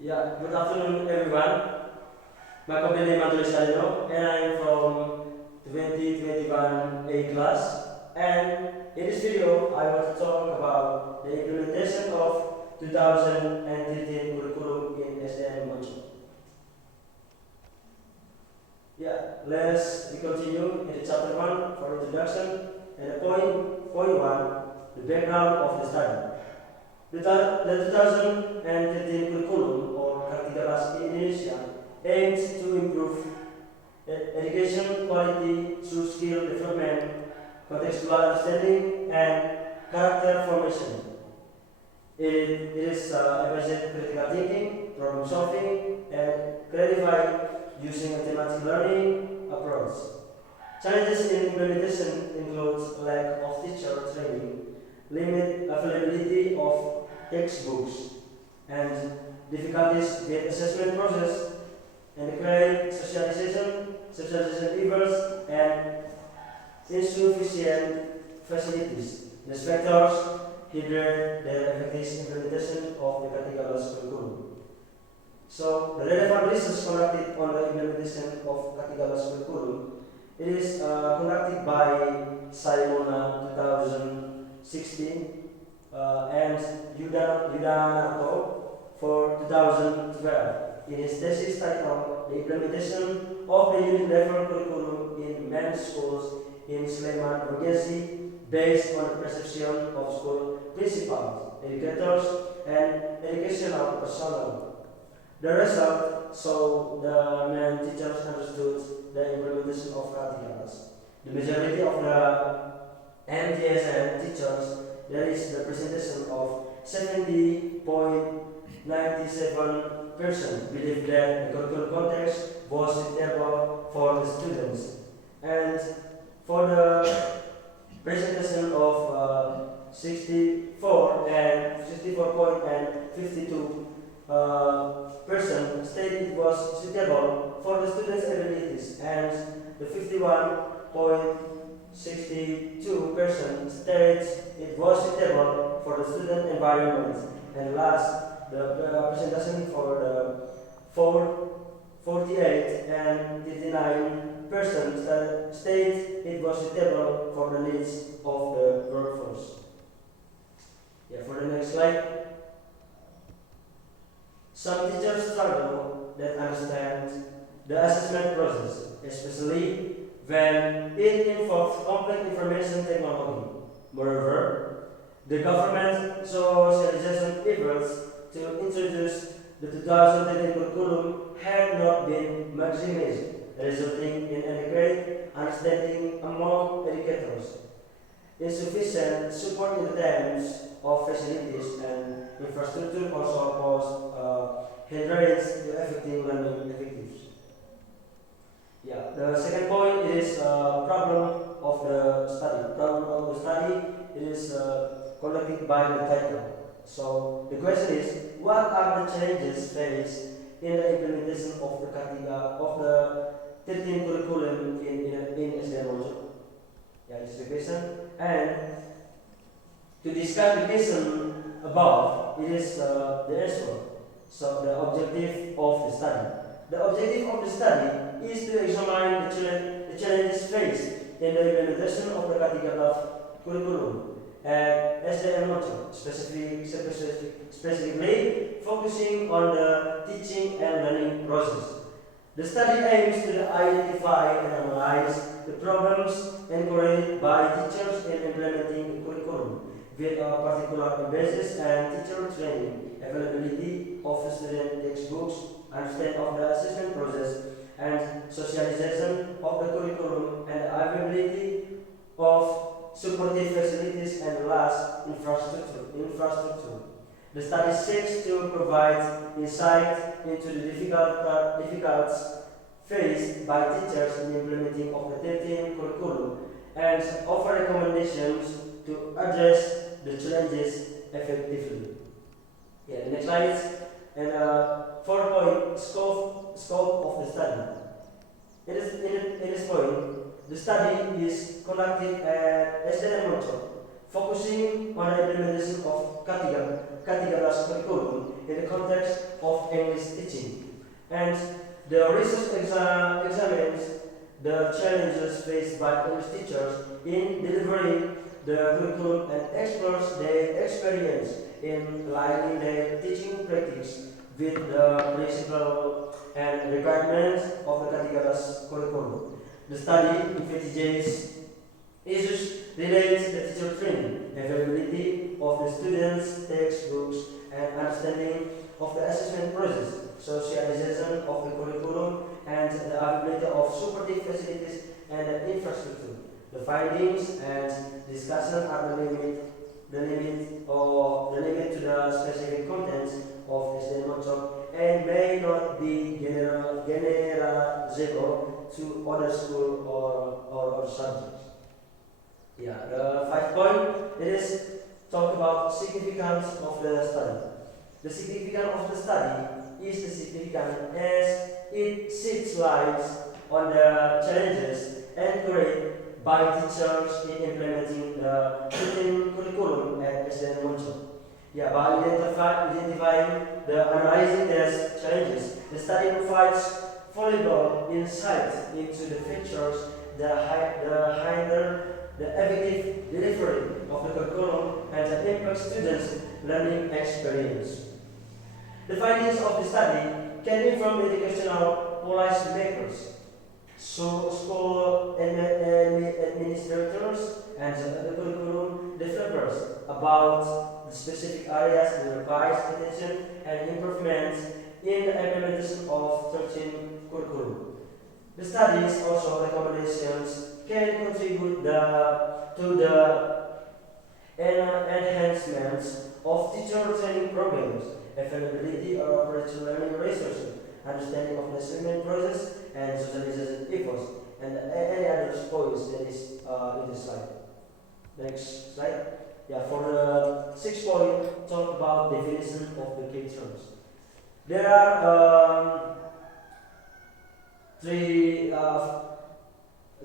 Yeah, good afternoon everyone. My company name is Salino and I am from 2021 A class. And in this video, I want to talk about the implementation of 2013 curriculum in SDN module. Yeah, let's continue in the chapter 1 for introduction and the point 1, the background of the study. The 2013 curriculum or Cartigalas in Indonesia aims to improve education quality through skill development, contextual understanding, and character formation. It is emphasizes critical thinking, problem solving, and creativity using a thematic learning approach. Challenges in implementation include lack of teacher training, limited availability of textbooks, and difficulties with assessment process, and great socialization efforts, and insufficient facilities. These factors hinder the effective implementation of the Katigalas curriculum. So, the relevant research conducted on the implementation of Katigalas curriculum it is conducted by Simona 2016 and Yudanato for 2012 in his thesis titled The Implementation of the Unit Level Curriculum in Men's Schools in Sleman, Provinsi, based on the perception of school principals, educators, and educational personnel. The result so the men teachers understood the implementation of Katigalas. The majority of the MTSN teachers, there is the presentation of 70.97% believe that the curriculum context was suitable for the students. And for the presentation of 64.52 person stated it was suitable for the students' abilities, and the 51.62% states it was suitable for the student environment. And last, the presentation for the 48 and 59% state it was suitable for the needs of the workforce. Yeah, for the next slide. Some teachers struggle that understand the assessment process, especially when it involves complex information technology. Moreover, the government socialization efforts to introduce the 2013 curriculum had not been maximized, resulting in inadequate understanding among educators. Insufficient support in terms of facilities and infrastructure also pose hindrance to effective learning activities. Yeah, the second point is problem of the study. Problem of the study is conducted by the title. So the question is, what are the challenges faced in the implementation of the of the 13 curriculum in SDN module? Yeah, this is the question. And to discuss the question above, it is the answer. So the objective of the study. The objective of the study is to examine the challenges faced in the implementation of the Katigalas curriculum at SDN module, specifically focusing on the teaching and learning process. The study aims to identify and analyze the problems encountered by teachers in implementing the curriculum, with a particular emphasis and teacher training, availability of student textbooks, understanding of the assessment process, and socialization of the curriculum, and the availability of supportive facilities and last infrastructure. The study seeks to provide insight into the difficulties faced by teachers in implementing of the 13 curriculum and offer recommendations to address the challenges effectively. Yeah, the next slide is and 4-point scope of the study. In this point, the study is conducted at SDN module, focusing on the implementation of Katigalas curriculum in the context of English teaching. And the research examines the challenges faced by English teachers in delivering the curriculum and explores their experience in aligning their teaching practice with the principle and requirements of the Katigara's curriculum. The study investigates issues related to the teacher training, availability of the students' textbooks, and understanding of the assessment process, socialization of the curriculum, and the availability of supportive facilities and infrastructure. The findings and discussion are the limit to the specific contents of SDN workshop and may not be generalizable to other school or other subjects. Yeah, the 5 point it is talk about significance of the study. The significance of the study is the significant as it sheds light on the challenges encountered by teachers in implementing the written curriculum at SDN workshop. Yeah, by identifying the analyzing these challenges, the study provides valuable insight into the features that hinder the effective delivery of the curriculum and the impact students' learning experience. The findings of the study can inform educational policy makers, so school administrators and the curriculum developers about the specific areas that requires attention and improvements in the implementation of 13 curriculum. The study's also recommendations can contribute to the enhancements of teacher training programs, availability of operational learning resources, understanding of the assessment process, and socialization efforts, and any other points that is in the slide. Next slide. Yeah, for the 6th point, talk about definition of the key terms. There are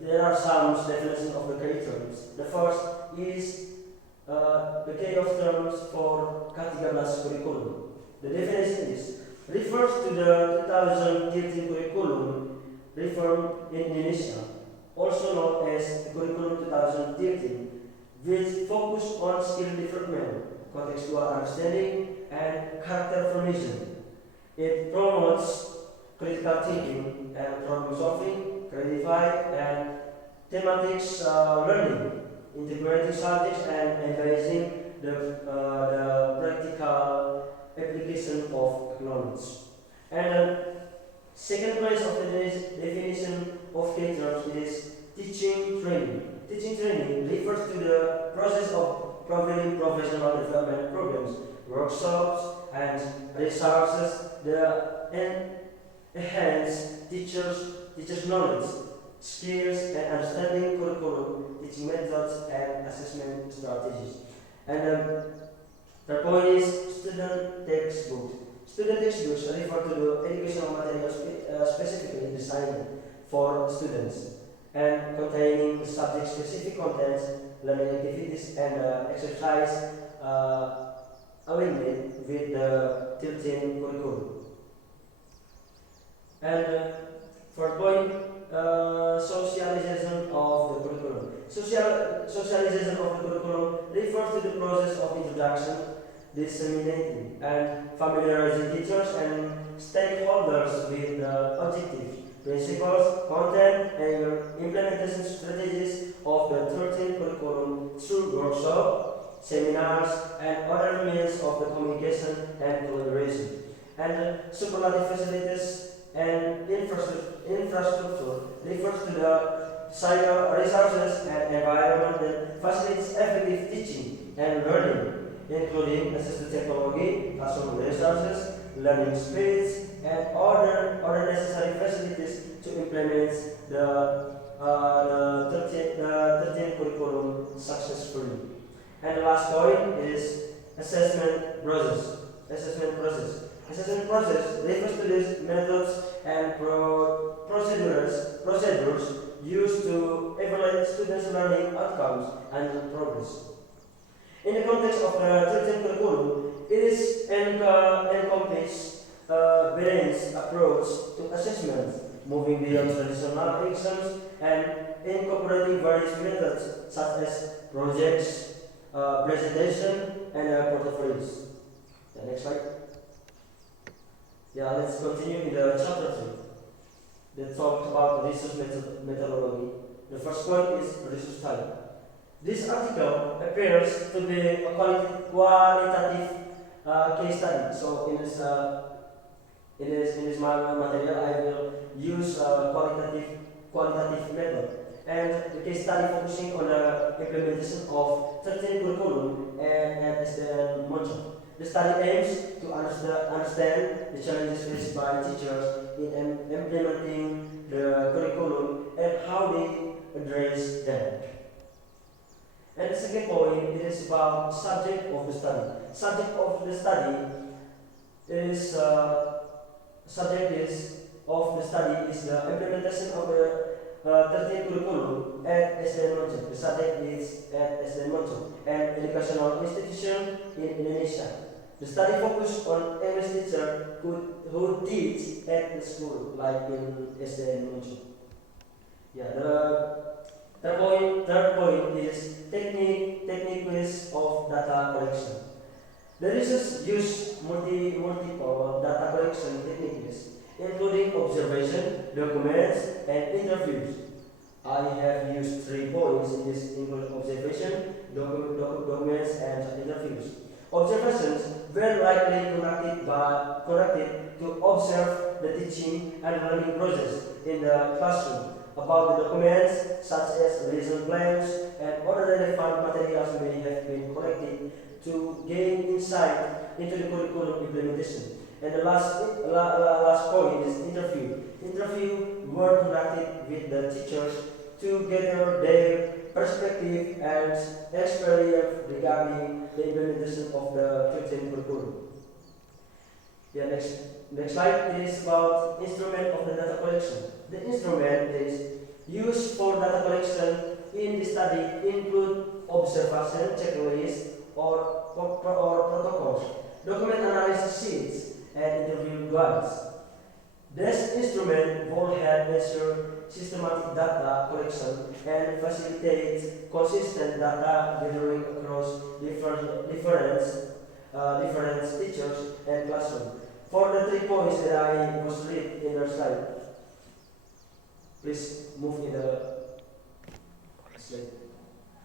there are some definitions of the key terms. The first is the key of terms for K13 curriculum. The definition is refers to the 2013 curriculum reform in Indonesia, also known as the Curriculum 2013, which focus on skill development, contextual understanding, and character formation. It promotes critical thinking and problem solving, creativity, and thematics learning, integrating subjects and embracing the practical application of knowledge. And second place of the definition of key terms is teaching training. Teaching training refers to the process of providing professional development programs, workshops, and resources that enhance teachers' knowledge, skills, and understanding curriculum, teaching methods, and assessment strategies. And the point is student textbook. Student textbooks refer to the educational materials specifically designed for students and containing the subject-specific contents, learning activities, and exercise alignment with the 13 curriculum. And fourth point, socialization of the curriculum. Socialization of the curriculum refers to the process of introduction, disseminating, and familiarizing teachers and stakeholders with the objectives, principles, content, and implementation strategies of the 13 curriculum through workshops, seminars, and other means of the communication and collaboration. And superlative facilities and infrastructure refers to the cyber resources and environment that facilitates effective teaching and learning, including assistive technology, classroom resources, learning speeds, and other necessary facilities to implement the 13 curriculum successfully. And the last point is assessment process. Assessment process refers to these methods and procedures used to evaluate students' learning outcomes and progress. In the context of the 13 curriculum, it is encompassed balanced approach to assessment, moving beyond traditional exams and incorporating various methods such as projects, presentation, and portfolios. The next slide. Yeah, let's continue in the chapter 3 that talks about research methodology. The first point is research study. This article appears to be a qualitative case study. So in this material, I will use qualitative method, and the case study focusing on the implementation of 13 curriculum and SDN module. The study aims to understand the challenges faced by teachers in implementing the curriculum and how they address them. And the second point is about subject of the study. Subject of the study is the implementation of the 13 curriculum at SDN module. The subject is at SDN module, an educational institution in Indonesia. The study focused on English teacher who teach at the school, like in SDN module. Yeah, the third point is techniques of data collection. The research use multiple data collection techniques, including observation, documents, and interviews. I have used 3 points in this: include observation, documents, and interviews. Observations were likely conducted to observe the teaching and learning process in the classroom. About the documents, such as lesson plans and other relevant materials, may have been collected to gain insight into the curriculum implementation. And the last point is interview. Interview were conducted with the teachers to gather their perspective and experience regarding the implementation of the 13 curriculum. Yeah, next slide is about instrument of the data collection. The instrument is used for data collection in the study include observation checklist or protocols, document analysis sheets, and interview guides. This instrument will help ensure systematic data collection and facilitate consistent data gathering across different teachers and classrooms. For the 3 points that I was read in the slide, please move in the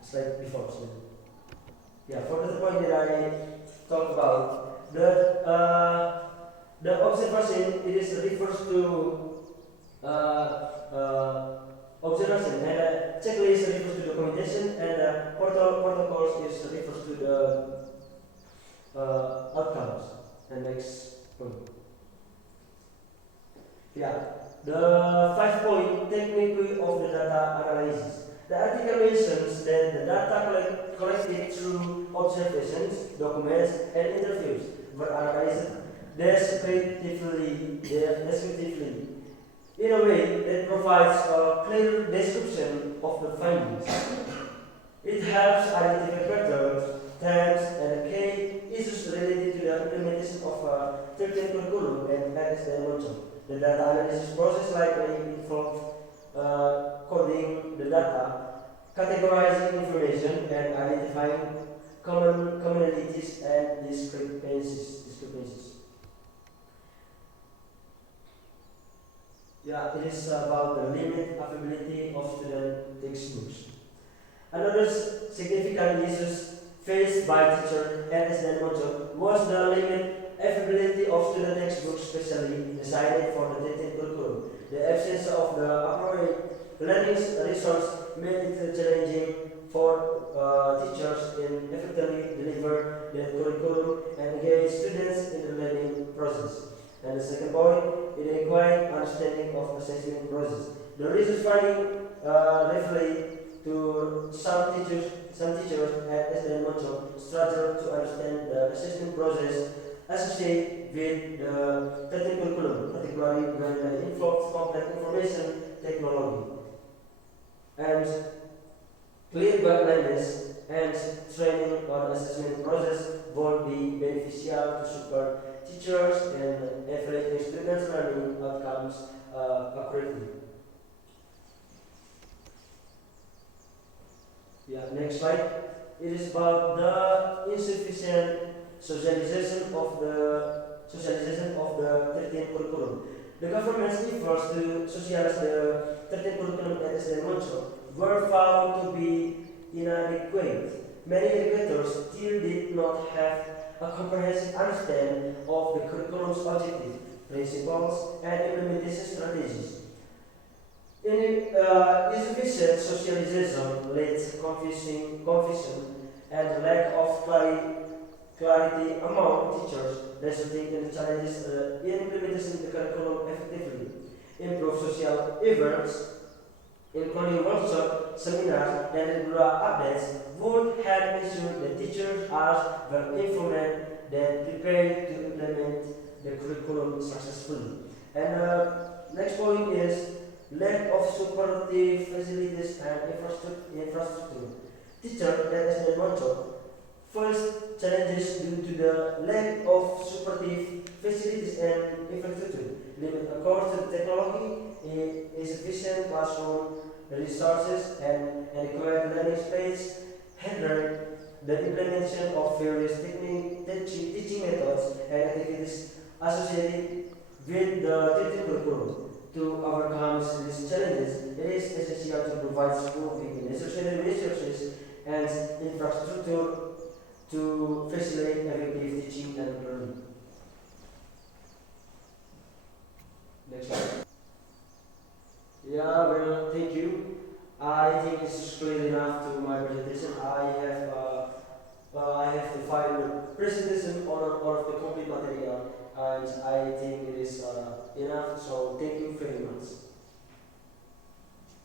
slide before. Yeah, for the point that I talked about, the observation, it is refers to observation, and the checklist refers to documentation, and the protocols is refers to the outcomes. And next point. Yeah, the 5 point technique of the data analysis. The article mentions that the data collected through observations, documents, and interviews were analyzed descriptively in a way that provides a clear description of the findings. It helps identify patterns, terms, and key issues related to the implementation of 13 curriculum and SDN module. The data analysis process likely involves coding the data, categorizing information, and identifying commonalities and discrepancies. Yeah, it is about the limit availability of student textbooks. Another significant issues faced by teachers at SDN module was the limit availability of student textbooks specially designed for the 13 curriculum. The absence of the appropriate learning resource made it challenging for teachers in effectively deliver the curriculum and engage students in the learning process. And the second point, it required understanding of assessment process. The research finding referred to some teachers at SDN module struggle to understand the assessment process associated with the 13 curriculum, particularly when it involves complex information technology. And clear guidelines and training on assessment process will be beneficial to support teachers and evaluating students students' learning outcomes accurately. Yeah, next slide. It is about the insufficient socialization of the 13 curriculum. The government's efforts to socialize the 13 curriculum at SDN Moncho were found to be inadequate. Many educators still did not have a comprehensive understanding of the curriculum's objectives, principles, and implementation strategies. Insufficient socialization leads to confusion and lack of clarity among teachers, resulting in challenges in implementing the curriculum effectively. Improve social events, including workshops, seminars, and regular updates, would help ensure that teachers are well informed and prepared to implement the curriculum successfully. And next point is lack of supportive facilities and infrastructure. Teacher that has been mentioned first challenges due to the lack of supportive facilities and infrastructure. Limit across to technology, insufficient classroom resources, and adequate learning space hinder the implementation of various teaching methods and activities associated with the teaching curriculum. To overcome these challenges, it is essential to provide school with the necessary resources and infrastructure to facilitate effective teaching and learning. Next slide. Yeah, well, thank you. I think this is clear enough to my presentation. I have to file the presentation on of the complete material, and I think it is enough. So thank you very much.